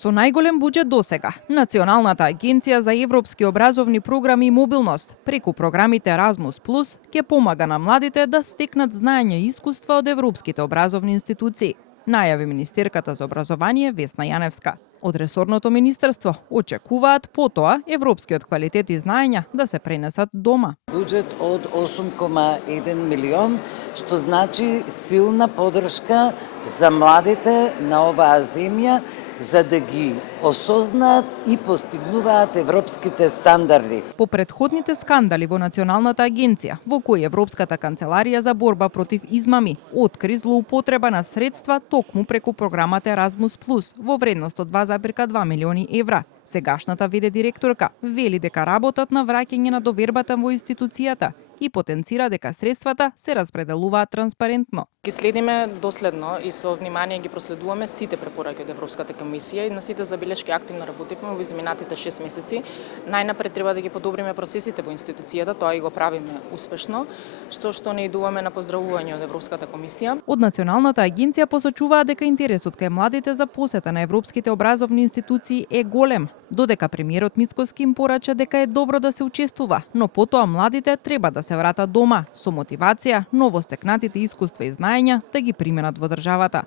Со најголем буџет досега, Националната агенција за европски образовни програми и мобилност преку програмите Erasmus Plus ќе помага на младите да стекнат знаење и искуства од европските образовни институции, најави министерката за образование Весна Јаневска. Од ресорното министерство очекуваат потоа европскиот квалитет и знаења да се пренесат дома. Буџет од 8,1 милион, што значи силна поддршка за младите на оваа земја, за да ги осознаат и постигнуваат европските стандарди. По претходните скандали во Националната агенција, во кои Европската канцеларија за борба против измами откри злоупотреба на средства токму преку програмата Erasmus Plus во вредност од 2,2 милиони евра. Сегашната ВД директорка вели дека работат на враќање на довербата во институцијата и потенцира дека средствата се распределуваат транспарентно. Ги следиме доследно и со внимание ги проследуваме сите препораки од Европската комисија и на сите забелешки активно работиме во изминатите 6 месеци. Најнапред треба да ги подобриме процесите во институцијата, тоа и го правиме успешно, што не идуваме на поздравување од Европската комисија. Од Националната агенција посочуваат дека интересот кај младите за посета на европските образовни институции е голем, додека премиерот Мицкоски им порача дека е добро да се учествува, но потоа младите треба да се вратат дома со мотивација, новостекнатите искуства и знаења да ги применат во државата.